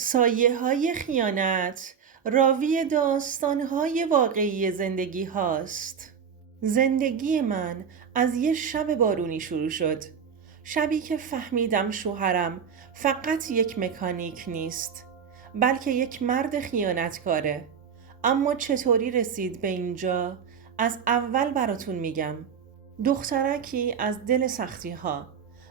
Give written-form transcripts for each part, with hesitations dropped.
سایه‌های خیانت راوی داستان‌های واقعی زندگی هاست. زندگی من از یه شب بارونی شروع شد. شبی که فهمیدم شوهرم فقط یک مکانیک نیست، بلکه یک مرد خیانتکاره. اما چطوری رسید به اینجا؟ از اول براتون میگم. دخترکی از دل سختی ها.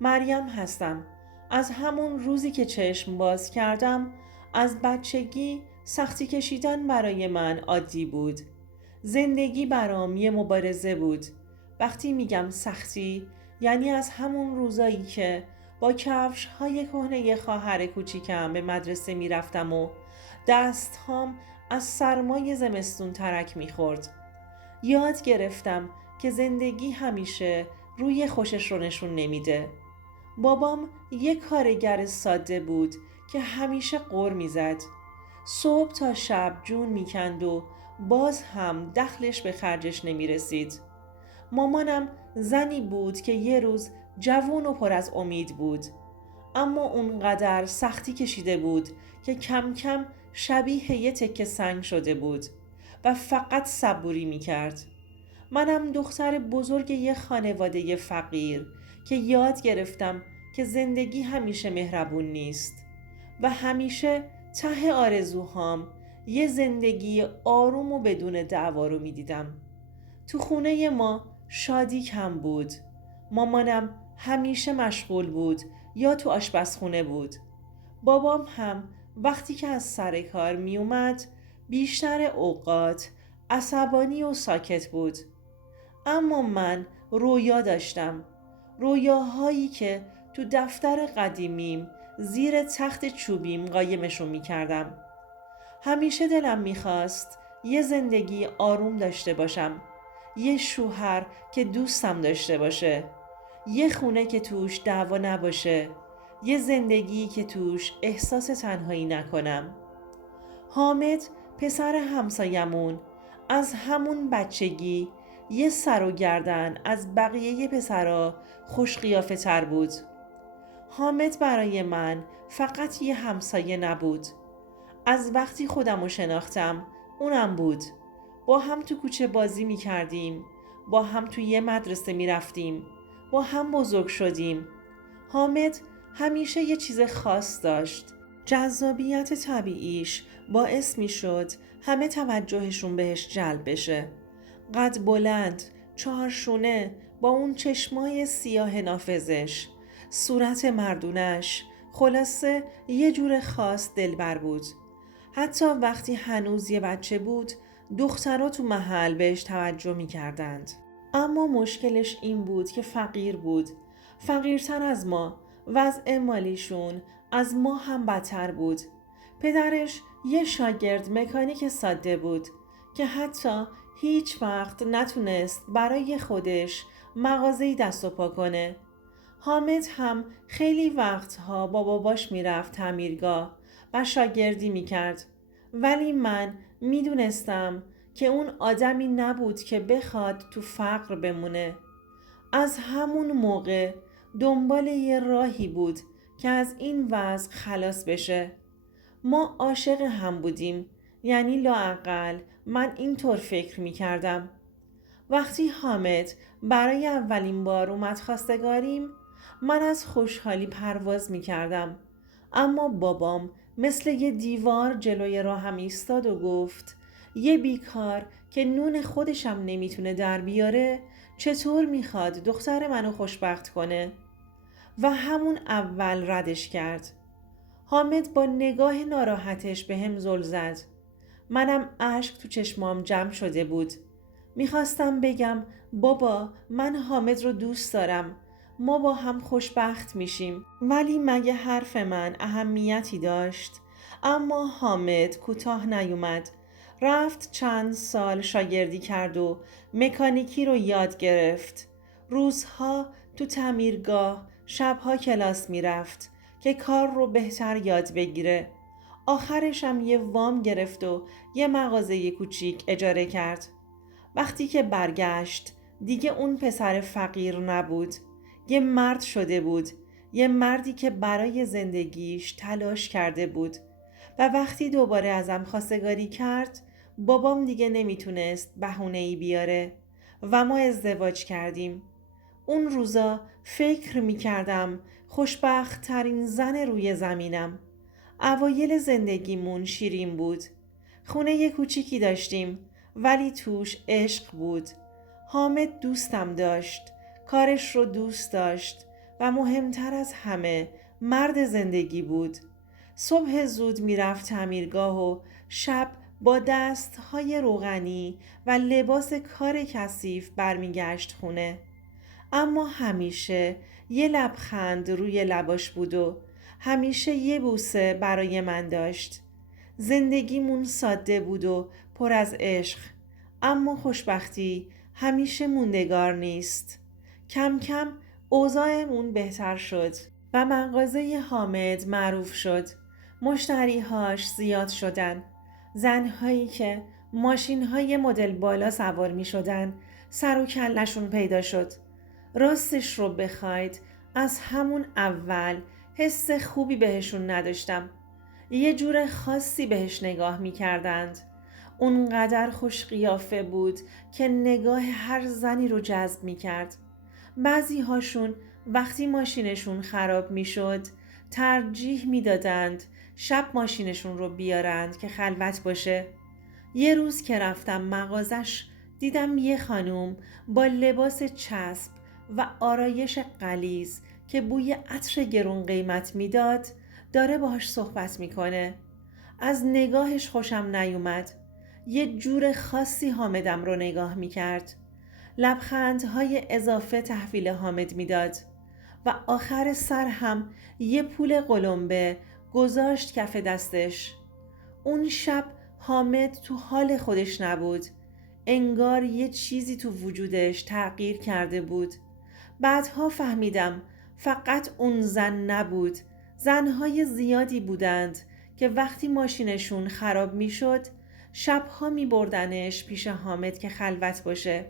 مریم هستم. از همون روزی که چشم باز کردم، از بچگی سختی کشیدن برای من عادی بود. زندگی برام یه مبارزه بود. وقتی میگم سختی، یعنی از همون روزایی که با کفش های کهنه خواهر کوچیکم به مدرسه میرفتم و دستهام از سرمای زمستون ترک میخورد. یاد گرفتم که زندگی همیشه روی خوشش رو نشون نمیده. بابام یک کارگر ساده بود که همیشه غر میزد. صبح تا شب جون میکند و باز هم دخلش به خرجش نمیرسید. مامانم زنی بود که یه روز جوون و پر از امید بود، اما اونقدر سختی کشیده بود که کم کم شبیه یه تکه سنگ شده بود و فقط صبوری میکرد. منم دختر بزرگ یه خانواده فقیر که یاد گرفتم که زندگی همیشه مهربون نیست و همیشه ته آرزوهام یه زندگی آروم و بدون دعوا رو میدیدم. تو خونه ما شادی کم بود. مامانم همیشه مشغول بود یا تو آشپزخونه بود. بابام هم وقتی که از سر کار می اومد بیشتر اوقات عصبانی و ساکت بود. اما من رویا داشتم. رویاهایی که تو دفتر قدیمیم زیر تخت چوبیم قایمشون می کردم. همیشه دلم میخواست یه زندگی آروم داشته باشم. یه شوهر که دوستم داشته باشه. یه خونه که توش دعوا نباشه. یه زندگی که توش احساس تنهایی نکنم. حامد پسر همسایمون از همون بچگی یه سر و گردن از بقیه پسرا خوش قیافه تر بود. حامد برای من فقط یه همسایه نبود. از وقتی خودم رو شناختم اونم بود. با هم تو کوچه بازی می کردیم. با هم تو یه مدرسه می رفتیم. با هم بزرگ شدیم. حامد همیشه یه چیز خاص داشت. جذابیت طبیعیش باعث می شد همه توجهشون بهش جلب بشه. قد بلند، چهارشونه، با اون چشمای سیاه نافذش، صورت مردونش، خلاصه یه جور خاص دلبر بود. حتی وقتی هنوز یه بچه بود، دخترها تو محل بهش توجه می کردند. اما مشکلش این بود که فقیر بود. فقیرتر از ما. وضع مالیشون از ما هم بدتر بود. پدرش یه شاگرد مکانیک ساده بود که حتی هیچ وقت نتونست برای خودش مغازه‌ای دست و پا کنه. حامد هم خیلی وقتها با باباش میرفت تعمیرگاه و شاگردی میکرد. ولی من میدونستم که اون آدمی نبود که بخواد تو فقر بمونه. از همون موقع دنبال یه راهی بود که از این وضع خلاص بشه. ما عاشق هم بودیم، یعنی لااقل من اینطور فکر میکردم. وقتی حامد برای اولین بار اومد خواستگاریم، من از خوشحالی پرواز می کردم. اما بابام مثل یه دیوار جلوی راهم ایستاد و گفت یه بیکار که نون خودشم نمیتونه در بیاره چطور میخواد دختر منو خوشبخت کنه؟ و همون اول ردش کرد. حامد با نگاه ناراحتش به هم زل زد. منم اشک تو چشمام جمع شده بود. میخواستم بگم بابا من حامد رو دوست دارم. ما با هم خوشبخت میشیم. ولی مگه حرف من اهمیتی داشت؟ اما حامد کوتاه نیومد. رفت چند سال شاگردی کرد و مکانیکی رو یاد گرفت. روزها تو تعمیرگاه، شبها کلاس میرفت که کار رو بهتر یاد بگیره. آخرش هم یه وام گرفت و یه مغازه کوچیک اجاره کرد. وقتی که برگشت دیگه اون پسر فقیر نبود. یه مرد شده بود. یه مردی که برای زندگیش تلاش کرده بود. و وقتی دوباره ازم خواستگاری کرد بابام دیگه نمیتونست بهونه‌ای بیاره و ما ازدواج کردیم. اون روزا فکر میکردم خوشبخت ترین زن روی زمینم. اوایل زندگیمون شیرین بود. خونه کوچیکی داشتیم ولی توش عشق بود. حامد دوستم داشت، کارش رو دوست داشت و مهمتر از همه مرد زندگی بود. صبح زود میرفت تعمیرگاه و شب با دستهای روغنی و لباس کار کثیف برمیگشت خونه. اما همیشه یه لبخند روی لباش بود و همیشه یه بوسه برای من داشت. زندگیمون ساده بود و پر از عشق، اما خوشبختی همیشه موندگار نیست. کم کم اوضاعمون بهتر شد و مغازه حامد معروف شد. مشتریهاش زیاد شدن. زنهایی که ماشینهای مدل بالا سوار می شدن سر و کلشون پیدا شد. راستش رو بخواید از همون اول حس خوبی بهشون نداشتم. یه جور خاصی بهش نگاه می کردند. اونقدر خوش قیافه بود که نگاه هر زنی رو جذب می کرد. بعضی هاشون وقتی ماشینشون خراب می شد ترجیح می دادند شب ماشینشون رو بیارند که خلوت باشه. یه روز که رفتم مغازش دیدم یه خانوم با لباس چسب و آرایش غلیظ که بوی عطر گرون قیمت میداد داره باهاش صحبت میکنه. از نگاهش خوشم نیومد. یه جور خاصی حامدم رو نگاه میکرد. لبخندهای اضافه تحویل حامد میداد و آخر سر هم یه پول قلمبه گذاشت کف دستش. اون شب حامد تو حال خودش نبود. انگار یه چیزی تو وجودش تغییر کرده بود. بعدها فهمیدم فقط اون زن نبود. زنهای زیادی بودند که وقتی ماشینشون خراب میشد شبها می بردنش پیش حامد که خلوت باشه.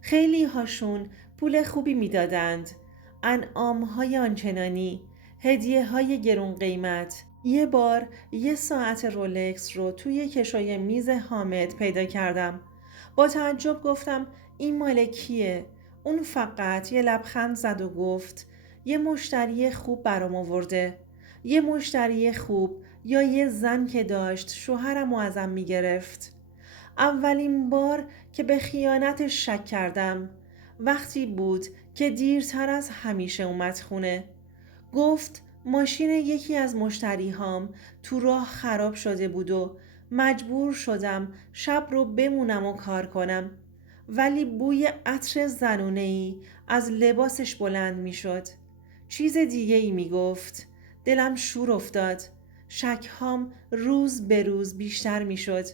خیلی هاشون پول خوبی می دادند. انعامهای آنچنانی، هدیه های گرون قیمت. یه بار یه ساعت رولکس رو توی کشوی میز حامد پیدا کردم. با تعجب گفتم این مال کیه؟ اون فقط یه لبخند زد و گفت یه مشتری خوب برام آورده. یه مشتری خوب یا یه زن که داشت شوهرم رو ازم میگرفت. اولین بار که به خیانتش شک کردم وقتی بود که دیرتر از همیشه اومد خونه. گفت ماشین یکی از مشتریهام تو راه خراب شده بود و مجبور شدم شب رو بمونم و کار کنم. ولی بوی عطر زنونه‌ای از لباسش بلند می شد. چیز دیگه ای می گفت. دلم شور افتاد. شکهام روز به روز بیشتر می شد.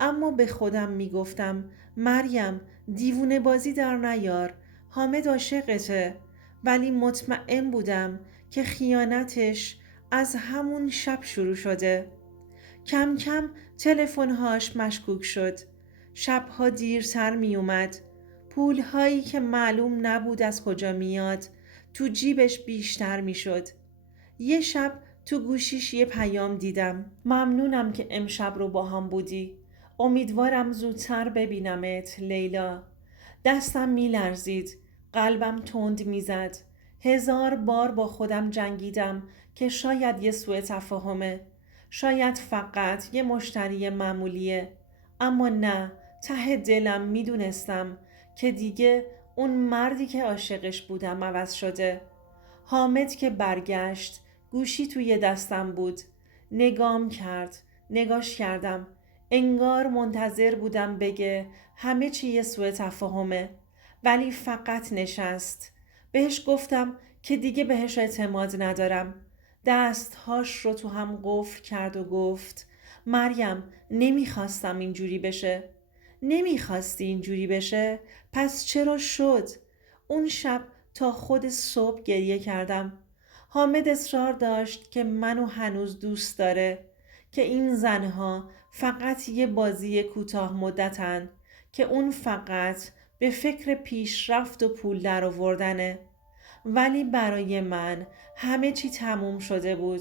اما به خودم می گفتم مریم دیوونه بازی در نیار. حامد عاشقته. ولی مطمئن بودم که خیانتش از همون شب شروع شده. کم کم تلفن‌هاش مشکوک شد. شبها دیرتر می اومد. پولهایی که معلوم نبود از کجا میاد تو جیبش بیشتر می شد. یه شب تو گوشیش یه پیام دیدم. ممنونم که امشب رو با هم بودی. امیدوارم زودتر ببینمت لیلا. دستم می لرزید. قلبم تند می زد. 1000 بار با خودم جنگیدم که شاید یه سوء تفاهمه. شاید فقط یه مشتری معمولیه. اما نه، ته دلم می دونستم که دیگه اون مردی که عاشقش بودم عوض شده. حامد که برگشت گوشی توی دستم بود. نگام کرد. نگاش کردم. انگار منتظر بودم بگه همه چی یه سوء تفاهمه. ولی فقط نشست. بهش گفتم که دیگه بهش اعتماد ندارم. دستهاش رو تو هم قفل کرد و گفت مریم نمیخواستم اینجوری بشه. نمیخواستی اینجوری بشه؟ پس چرا شد؟ اون شب تا خود صبح گریه کردم. حامد اصرار داشت که منو هنوز دوست داره، که این زنها فقط یه بازی کوتاه مدتن، که اون فقط به فکر پیشرفت و پول در آوردنه. ولی برای من همه چی تموم شده بود.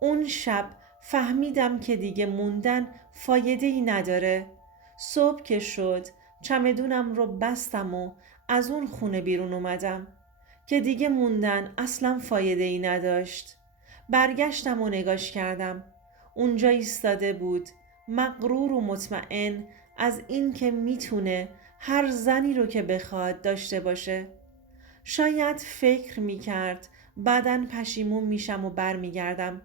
اون شب فهمیدم که دیگه موندن فایده ای نداره. صبح که شد چمدونم رو بستم و از اون خونه بیرون اومدم که دیگه موندن اصلا فایده ای نداشت. برگشتم و نگاش کردم. اونجا ایستاده بود، مغرور و مطمئن از این که میتونه هر زنی رو که بخواد داشته باشه. شاید فکر میکرد بعداً پشیمون میشم و برمیگردم،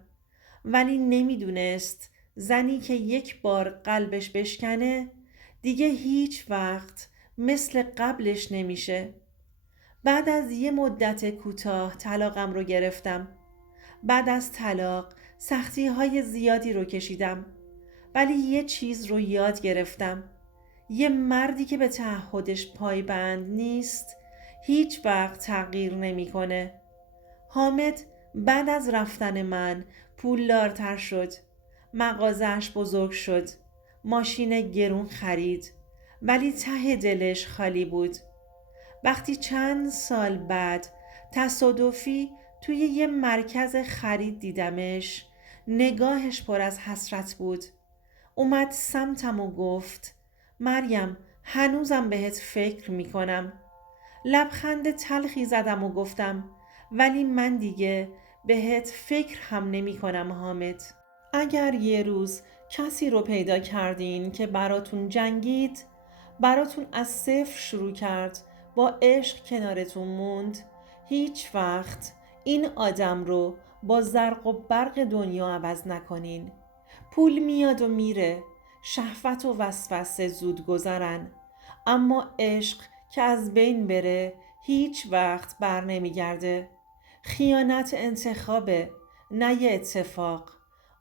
ولی نمیدونست زنی که یک بار قلبش بشکنه دیگه هیچ وقت مثل قبلش نمیشه. بعد از یه مدت کوتاه طلاقم رو گرفتم. بعد از طلاق سختی‌های زیادی رو کشیدم، ولی یه چیز رو یاد گرفتم: یه مردی که به تعهدش پایبند نیست هیچ وقت تغییر نمیکنه. حامد بعد از رفتن من پولدارتر شد. مغازه‌اش بزرگ شد. ماشین گرون خرید. ولی ته دلش خالی بود. وقتی چند سال بعد تصادفی توی یه مرکز خرید دیدمش، نگاهش پر از حسرت بود. اومد سمتم و گفت: مریم، هنوزم بهت فکر میکنم. لبخند تلخی زدم و گفتم: ولی من دیگه بهت فکر هم نمی کنم حامد. اگر یه روز کسی رو پیدا کردین که براتون جنگید، براتون از صفر شروع کرد، با عشق کنارتون موند، هیچ وقت این آدم رو با زرق و برق دنیا عوض نکنین. پول میاد و میره، شهوت و وسوسه زود گذرن، اما عشق که از بین بره هیچ وقت بر نمیگرده. خیانت انتخابه، نه یه اتفاق.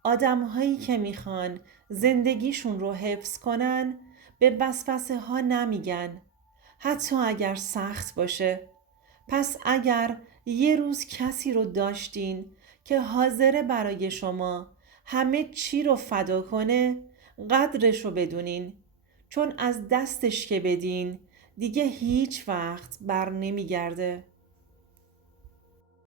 آدم‌هایی که میخوان زندگیشون رو حفظ کنن به وسوسه ها نمیگن، حتی اگر سخت باشه. پس اگر یه روز کسی رو داشتین که حاضره برای شما همه چی رو فدا کنه، قدرش رو بدونین، چون از دستش که بدین دیگه هیچ وقت بر نمیگرده.